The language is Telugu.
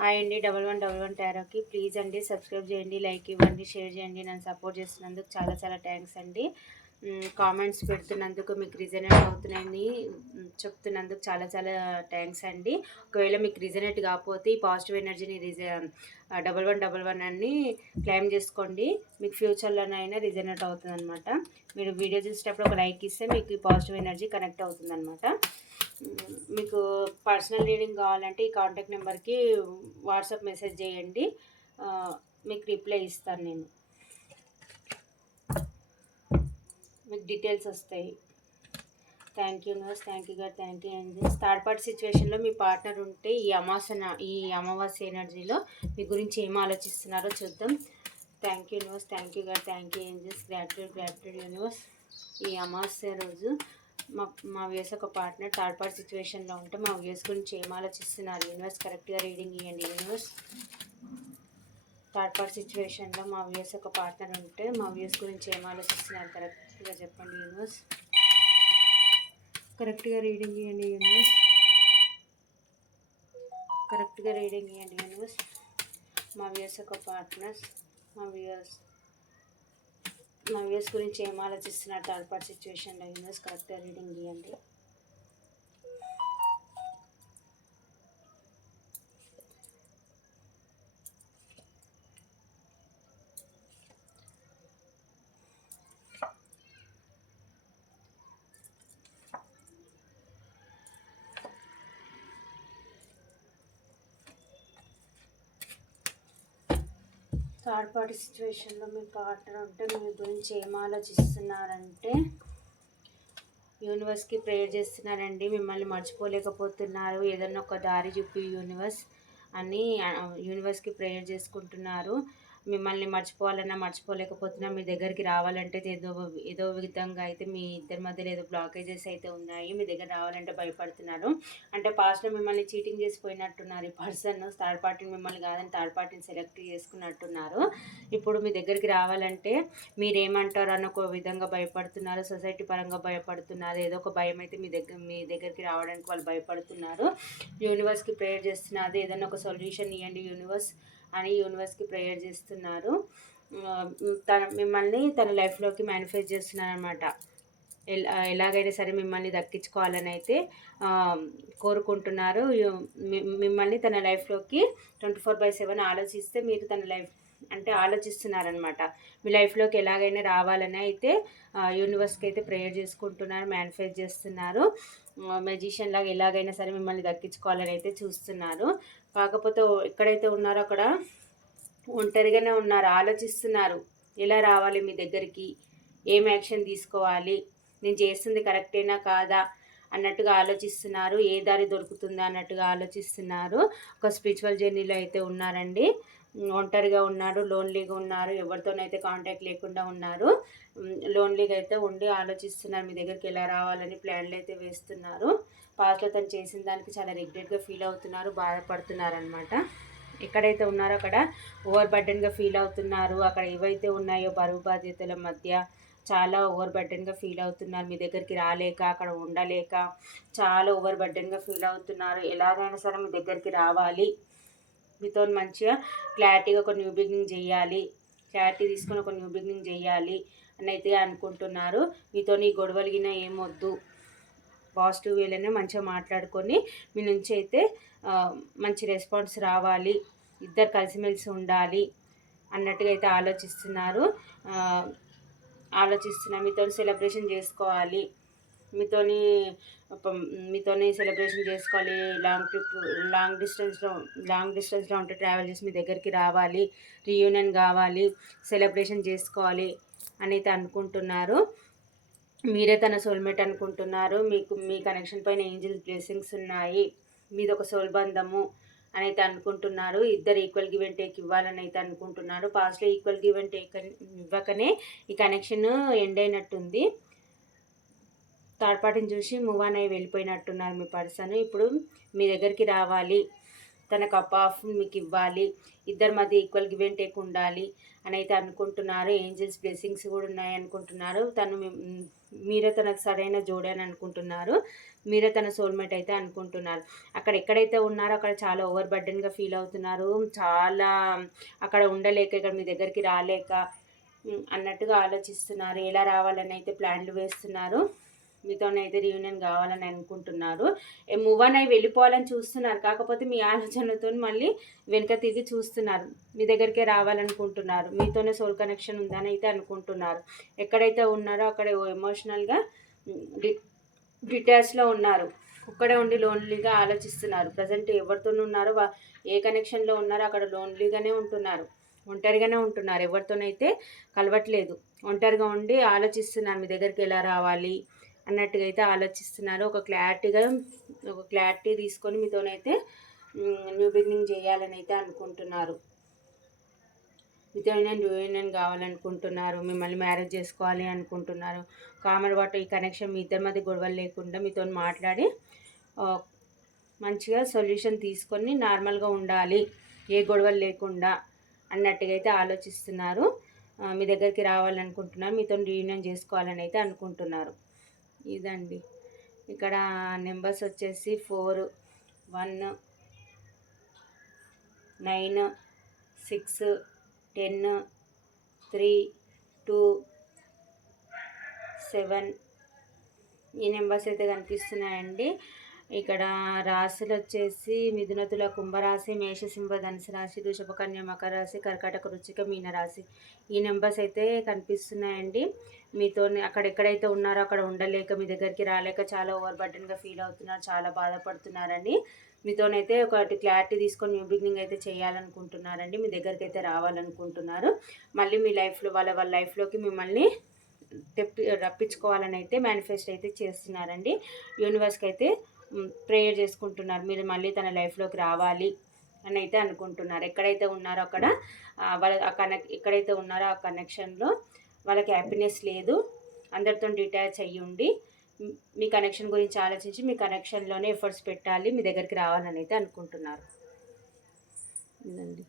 హాయ్ అండి. 1111 టారోకి ప్లీజ్ అండి సబ్స్క్రైబ్ చేయండి, లైక్ ఇవ్వండి, షేర్ చేయండి. నన్ను సపోర్ట్ చేస్తున్నందుకు చాలా చాలా థ్యాంక్స్ అండి. కామెంట్స్ పెడుతున్నందుకు, మీకు రిజనేట్ అవుతున్నాయని చెప్తున్నందుకు చాలా చాలా థ్యాంక్స్ అండి. ఒకవేళ మీకు రిజనేట్ కాకపోతే ఈ పాజిటివ్ ఎనర్జీని 1111 అని క్లెయిమ్ చేసుకోండి. మీకు ఫ్యూచర్లోనైనా రిజనేట్ అవుతుంది అనమాట. మీరు వీడియో చూసేటప్పుడు ఒక లైక్ ఇస్తే మీకు ఈ పాజిటివ్ ఎనర్జీ కనెక్ట్ అవుతుంది అనమాట. మీకు పర్సనల్ రీడింగ్ కావాలంటే ఈ కాంటాక్ట్ నెంబర్కి వాట్సాప్ మెసేజ్ చేయండి, మీకు రిప్లై ఇస్తాను. నేను మీకు డీటెయిల్స్ వస్తాయి. Thank you universe, thank you God, thank you angels. Third party సిచ్యువేషన్లో మీ పార్ట్నర్ ఉంటే ఈ అమావాస్య ఎనర్జీలో మీ గురించి ఏం ఆలోచిస్తున్నారో చూద్దాం. Thank you universe, thank you God, thank you angels. Gratitude universe. ఈ అమావాస్య రోజు మా వ్యూస్ ఒక పార్ట్నర్ థర్డ్ పార్టీ సిచ్యువేషన్లో ఉంటే మా వ్యూస్ గురించి ఏం ఆలోచిస్తున్నారు యూనివర్స్ కరెక్ట్గా రీడింగ్ ఇవ్వండి యూనివర్స్. థర్డ్ పార్టీ సిచ్యువేషన్లో మా వ్యూస్ ఒక పార్ట్నర్ ఉంటే మా వ్యూస్ గురించి ఏం ఆలోచిస్తున్నారు కరెక్ట్గా చెప్పండి యూనివర్స్. కరెక్ట్గా రీడింగ్ ఇవ్వండి యూనివర్స్. కరెక్ట్గా రీడింగ్ ఇవ్వండి యూనివర్స్. మా వ్యూస్ ఒక పార్ట్నర్స్ మా వ్యూస్ గురించి ఏం ఆలోచిస్తున్నారు థర్డ్ పార్టీ సిచ్యువేషన్లో యూనివర్స్ కరెక్ట్గా రీడింగ్ ఇవ్వండి. థర్డ్ పార్టీ సిచ్యువేషన్లో మీ పార్ట్నర్ ఉంటే మీ గురించి ఏం ఆలోచిస్తున్నారంటే యూనివర్స్కి ప్రేయర్ చేస్తున్నారండి. మిమ్మల్ని మర్చిపోలేకపోతున్నారు, ఏదన్నా ఒక దారి చూపి యూనివర్స్ అని యూనివర్స్కి ప్రేయర్ చేసుకుంటున్నారు. మిమ్మల్ని మర్చిపోవాలన్నా మర్చిపోలేకపోతున్నా, మీ దగ్గరికి రావాలంటే ఏదో విధంగా అయితే మీ ఇద్దరి మధ్యలో ఏదో బ్లాకేజెస్ అయితే ఉన్నాయి. మీ దగ్గర రావాలంటే భయపడుతున్నారు. అంటే పాస్ట్లో మిమ్మల్ని చీటింగ్ చేసిపోయినట్టున్నారు ఈ పర్సన్. థర్డ్ పార్టీని మిమ్మల్ని కాదని థర్డ్ పార్టీని సెలెక్ట్ చేసుకున్నట్టున్నారు. ఇప్పుడు మీ దగ్గరికి రావాలంటే మీరేమంటారు అని ఒక విధంగా భయపడుతున్నారు. సొసైటీ పరంగా భయపడుతున్నారు. ఏదో ఒక భయం అయితే మీ దగ్గరికి రావడానికి వాళ్ళు భయపడుతున్నారు. యూనివర్స్కి ప్రేయర్ చేస్తున్నారు, ఏదైనా ఒక సొల్యూషన్ ఇవ్వండి యూనివర్స్ అని యూనివర్స్కి ప్రేయర్ చేస్తున్నారు. మిమ్మల్ని తన లైఫ్లోకి మేనిఫెస్ట్ చేస్తున్నారు అనమాట. ఎలాగైనా సరే మిమ్మల్ని దక్కించుకోవాలని అయితే కోరుకుంటున్నారు. మిమ్మల్ని తన లైఫ్లోకి 24/7 ఆలోచిస్తే మీరు తన లైఫ్ అంటే ఆలోచిస్తున్నారనమాట. మీ లైఫ్లోకి ఎలాగైనా రావాలని అయితే యూనివర్స్కి అయితే ప్రేయర్ చేసుకుంటున్నారు, మేనిఫెస్ట్ చేస్తున్నారు. మెజిషియన్ లాగా ఎలాగైనా సరే మిమ్మల్ని దక్కించుకోవాలని అయితే చూస్తున్నారు. కాకపోతే ఎక్కడైతే ఉన్నారో అక్కడ ఒంటరిగానే ఉన్నారు, ఆలోచిస్తున్నారు ఎలా రావాలి మీ దగ్గరికి, ఏం యాక్షన్ తీసుకోవాలి, నేను చేస్తుంది కరెక్టేనా కాదా అన్నట్టుగా ఆలోచిస్తున్నారు. ఏ దారి దొరుకుతుందా అన్నట్టుగా ఆలోచిస్తున్నారు. ఒక స్పిరిచువల్ జర్నీలో అయితే ఉన్నారండి. ఒంటరిగా ఉన్నారు, లోన్లీగా ఉన్నారు, ఎవరితోనైతే కాంటాక్ట్ లేకుండా ఉన్నారు. లోన్లీగా అయితే ఉండి ఆలోచిస్తున్నారు మీ దగ్గరికి ఎలా రావాలని ప్లాన్లు అయితే వేస్తున్నారు. పాస్ట్లో తను చేసిన దానికి చాలా రిగ్రెట్గా ఫీల్ అవుతున్నారు, బాధపడుతున్నారు అనమాట. ఎక్కడైతే ఉన్నారో అక్కడ ఓవర్ బర్డెన్గా ఫీల్ అవుతున్నారు. అక్కడ ఏవైతే ఉన్నాయో బరువు బాధ్యతల మధ్య చాలా ఓవర్ బర్డెన్గా ఫీల్ అవుతున్నారు. మీ దగ్గరికి రాలేక, అక్కడ ఉండలేక చాలా ఓవర్ బర్డెన్గా ఫీల్ అవుతున్నారు. ఎలాగైనా సరే మీ దగ్గరికి రావాలి, మీతో మంచిగా క్లారిటీగా ఒక న్యూ బిగినింగ్ చేయాలి, క్లారిటీ తీసుకొని ఒక న్యూ బిగినింగ్ చేయాలి అని అయితే అనుకుంటున్నారు. మీతో గొడవలిగిన ఏమొద్దు, పాజిటివ్ వేలోనే మంచిగా మాట్లాడుకొని మీ నుంచి అయితే మంచి రెస్పాన్స్ రావాలి, ఇద్దరు కలిసిమెలిసి ఉండాలి అన్నట్టుగా అయితే ఆలోచిస్తున్నా. మీతో సెలబ్రేషన్ చేసుకోవాలి, మీతోని సెలబ్రేషన్ చేసుకోవాలి. లాంగ్ డిస్టెన్స్లో ఉంటే ట్రావెల్ చేసి మీ దగ్గరికి రావాలి, రీయూనియన్ కావాలి, సెలబ్రేషన్ చేసుకోవాలి అని అయితే అనుకుంటున్నారు. మీరే తన సోల్మేట్ అనుకుంటున్నారు. మీ కనెక్షన్ పైన ఏంజల్స్ బ్లెస్సింగ్స్ ఉన్నాయి, మీది ఒక సోల్ బంధము అని అయితే అనుకుంటున్నారు. ఇద్దరు ఈక్వల్ గివ్ అండ్ టేక్ ఇవ్వాలని అయితే అనుకుంటున్నారు. పాస్ట్లో ఈక్వల్ గివ్ అండ్ టేక్ ఇవ్వకనే ఈ కనెక్షన్ ఎండ్ అయినట్టుంది. థర్డ్ పార్టీని చూసి మూవ్ ఆన్ అయ్యి వెళ్ళిపోయినట్టున్నారు మీ పర్సన్. ఇప్పుడు మీ దగ్గరికి రావాలి, తన కప్ ఆఫ్ మీకు ఇవ్వాలి, ఇద్దరి మధ్య ఈక్వల్ గివ్ అండ్ టేక్ ఉండాలి అని అయితే అనుకుంటున్నారు. ఏంజల్స్ బ్లెస్సింగ్స్ కూడా ఉన్నాయి అనుకుంటున్నారు. మీరే తనకు సరైన జోడి అని అనుకుంటున్నారు. మీరే తన సోల్మేట్ అయితే అనుకుంటున్నారు. అక్కడ ఎక్కడైతే ఉన్నారో అక్కడ చాలా ఓవర్ బర్డెన్గా ఫీల్ అవుతున్నారు. చాలా అక్కడ ఉండలేక, ఇక్కడ మీ దగ్గరికి రాలేక అన్నట్టుగా ఆలోచిస్తున్నారు. ఎలా రావాలని అయితే ప్లాన్లు వేస్తున్నారు. మీతోనైతే రీయూనియన్ కావాలని అనుకుంటున్నారు. మూవ్ ఆన్ అయి వెళ్ళిపోవాలని చూస్తున్నారు. కాకపోతే మీ ఆలోచనలతో మళ్ళీ వెనుక తిరిగి చూస్తున్నారు. మీ దగ్గరికే రావాలనుకుంటున్నారు. మీతోనే సోల్ కనెక్షన్ ఉందని అయితే అనుకుంటున్నారు. ఎక్కడైతే ఉన్నారో అక్కడ ఎమోషనల్గా డిటాచ్లో ఉన్నారు. ఒక్కడే ఉండి లోన్లీగా ఆలోచిస్తున్నారు. ప్రజెంట్ ఎవరితో ఉన్నారో ఏ కనెక్షన్లో ఉన్నారో అక్కడ లోన్లీగానే ఉంటున్నారు. ఒంటరిగానే ఉంటున్నారు. ఎవరితోనైతే కలవట్లేదు. ఒంటరిగా ఉండి ఆలోచిస్తున్నారు. మీ దగ్గరికి ఎలా రావాలి అన్నట్టుగా అయితే ఆలోచిస్తున్నారు. ఒక క్లారిటీ తీసుకొని మీతోనైతే న్యూ బిగినింగ్ చేయాలని అయితే అనుకుంటున్నారు. మీతోనే యూనియన్ కావాలనుకుంటున్నారు. మిమ్మల్ని మ్యారేజ్ చేసుకోవాలి అనుకుంటున్నారు. కామన్ వాటి ఈ కనెక్షన్ మీ ఇద్దరి మధ్య గొడవలు లేకుండా మీతో మాట్లాడి మంచిగా సొల్యూషన్ తీసుకొని నార్మల్గా ఉండాలి, ఏ గొడవలు లేకుండా అన్నట్టుగా అయితే ఆలోచిస్తున్నారు. మీ దగ్గరికి రావాలనుకుంటున్నారు. మీతో రీయూనియన్ చేసుకోవాలని అయితే అనుకుంటున్నారు. ఇదండి. ఇక్కడ నెంబర్స్ వచ్చేసి 4, 1, 9, 6, 10, 3, 2, 7 ఈ నెంబర్స్ అయితే కనిపిస్తున్నాయండి. ఇక్కడ రాశులు వచ్చేసి మిథున, తుల, కుంభరాశి, మేషసింహ, ధనుసు రాశి, వృషభ, కన్య, మకర రాశి, కర్కాటక, వృశ్చిక, మీన రాశి. ఈ నెంబర్స్ అయితే కనిపిస్తున్నాయండి. మీతో అక్కడ ఎక్కడైతే ఉన్నారో అక్కడ ఉండలేక, మీ దగ్గరికి రాలేక చాలా ఓవర్ బర్డెన్గా ఫీల్ అవుతున్నారు. చాలా బాధపడుతున్నారండి. మీతోనైతే ఒకటి క్లారిటీ తీసుకొని న్యూ బిగినింగ్ అయితే చేయాలనుకుంటున్నారండి. మీ దగ్గరికి అయితే రావాలనుకుంటున్నారు. మళ్ళీ మీ లైఫ్లో వాళ్ళ లైఫ్లోకి మిమ్మల్ని రప్పించుకోవాలని అయితే మేనిఫెస్ట్ అయితే చేస్తున్నారండి. యూనివర్స్కి అయితే ప్రేయర్ చేసుకుంటున్నారు. మీరు మళ్ళీ తన లైఫ్లోకి రావాలి అని అయితే అనుకుంటున్నారు. ఎక్కడైతే ఉన్నారో అక్కడ ఎక్కడైతే ఉన్నారో ఆ కనెక్షన్లో వాళ్ళకి హ్యాపీనెస్ లేదు. అందరితో డిటాచ్ అయ్యి ఉండి మీ కనెక్షన్ గురించి ఆలోచించి మీ కనెక్షన్లోనే ఎఫర్ట్స్ పెట్టాలి, మీ దగ్గరికి రావాలని అయితే అనుకుంటున్నారు. ఇదండి.